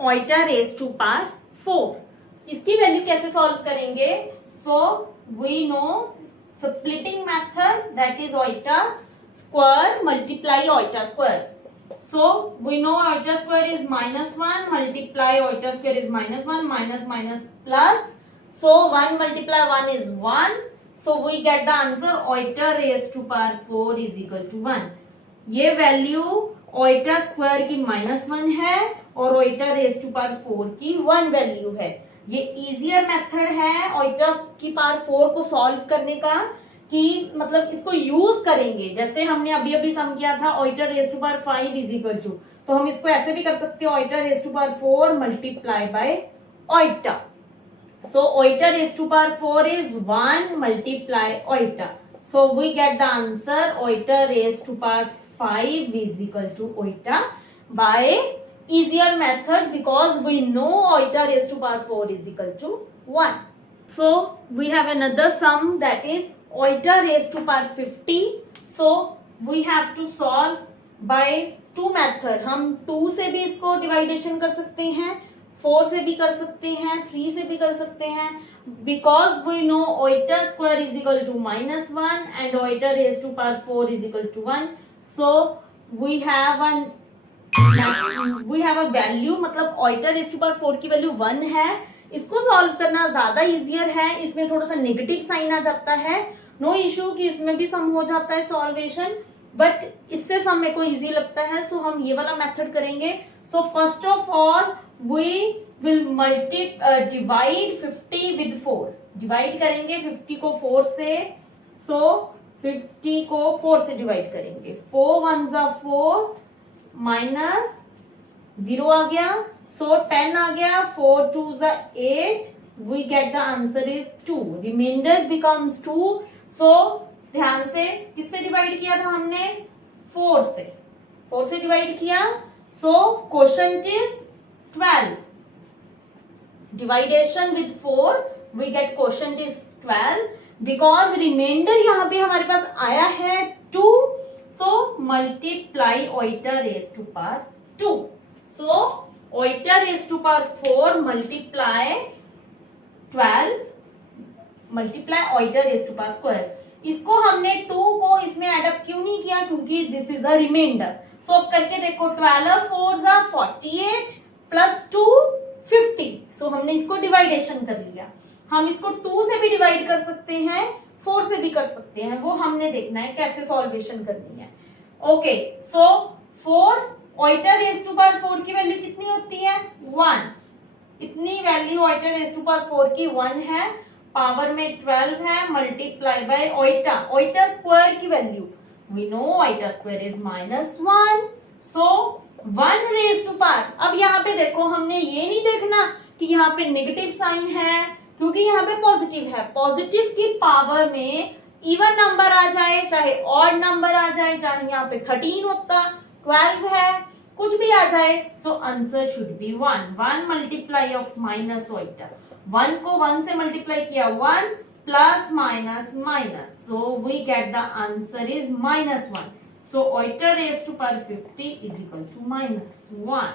ऑइटा raise to power 4। इसकी value कैसे solve करेंगे? So we know splitting method, that is oita square multiply oita square. So we know oita square is -1 multiply oita square is -1 minus minus plus. So 1 multiply 1 is 1. So we get the answer oita raised to power 4 is equal to 1. ये value Oita square की -1 है और Oita raise to power 4 की 1 value है। ये easier method है Oita की power 4 को सॉल्व करने का, कि मतलब इसको यूज करेंगे। जैसे हमने अभी अभी सम किया था iota raise to power 5 is equal to, तो हम इसको ऐसे भी कर सकते हैं iota raise to power 4 multiply by iota. So iota raise to power 4 is 1 multiply iota. So we get the answer iota raise to power 5 is equal to oita by easier method, because we know oita raised to power 4 is equal to 1. So we have another sum, that is oita raised to power 50. So we have to solve by two method. हम 2 से भी इसको डिवाइडेशन कर सकते हैं, 4 से भी कर सकते हैं, 3 से भी कर सकते हैं, because we know oita square is equal to -1 and oita raised to power 4 is equal to 1. So we have a value, मतलब oita raised to power 4 की वैल्यू 1 है। इसको सॉल्व करना ज्यादा इजियर है, इसमें थोड़ा सा नेगेटिव साइन आ जाता है। नो इशू कि इसमें भी सम हो जाता है सॉल्वेशन, बट इससे सम मेरे को इजी लगता है, सो हम ये वाला मेथड करेंगे। So first of all we will divide 50 with 4। Divide करेंगे 50 को 4 से, सो 50 को 4 से डिवाइड करेंगे। 4 1 4 माइनस 0 आ गया, सो 10 आ गया, 4 2 8, we get the answer is 2। Remainder becomes 2। So ध्यान से किससे डिवाइड किया था हमने? 4 से। 4 से डिवाइड किया, so quotient is 12। Division with 4 we get quotient is 12, because remainder यहाँ पे हमारे पास आया है 2, so multiply iota raise to power 2। So iota raise to power 4 multiply 12 multiply iota raise to power square. इसको हमने 2 को इसमें एडअप क्यों नहीं किया? क्योंकि दिस इज अ रिमाइंडर। सो अब करके देखो, 12 4 48 प्लस 2 50। सो हमने इसको डिवाइडेशन कर लिया। हम इसको 2 से भी डिवाइड कर सकते हैं, 4 से भी कर सकते हैं, वो हमने देखना है कैसे सॉल्वेशन करनी है। Okay, so 4 iota raise to power 4 की वैल्यू कितनी होती है? 1। इतनी value iota raise to power 4 की 1 है, पावर में 12 है, multiply by iota. Iota square की value we know iota square is -1, so 1 raise to power. अब यहाँ पे देखो, हमने ये नहीं देखना कि यहाँ पे नेगेटिव साइन है, क्योंकि यहाँ पे पॉजिटिव है। पॉजिटिव की पावर में इवन नंबर आ जाए, चाहे ऑड नंबर आ जाए, चाहे यहाँ पे 13 होता, 12 है, कुछ भी आ जाए, so answer should be 1। 1 multiply of minus iota, 1 को 1 से मल्टीप्लाई किया, 1 plus minus minus, so we get the answer is -1। So iota raise to power 50 is equal to -1।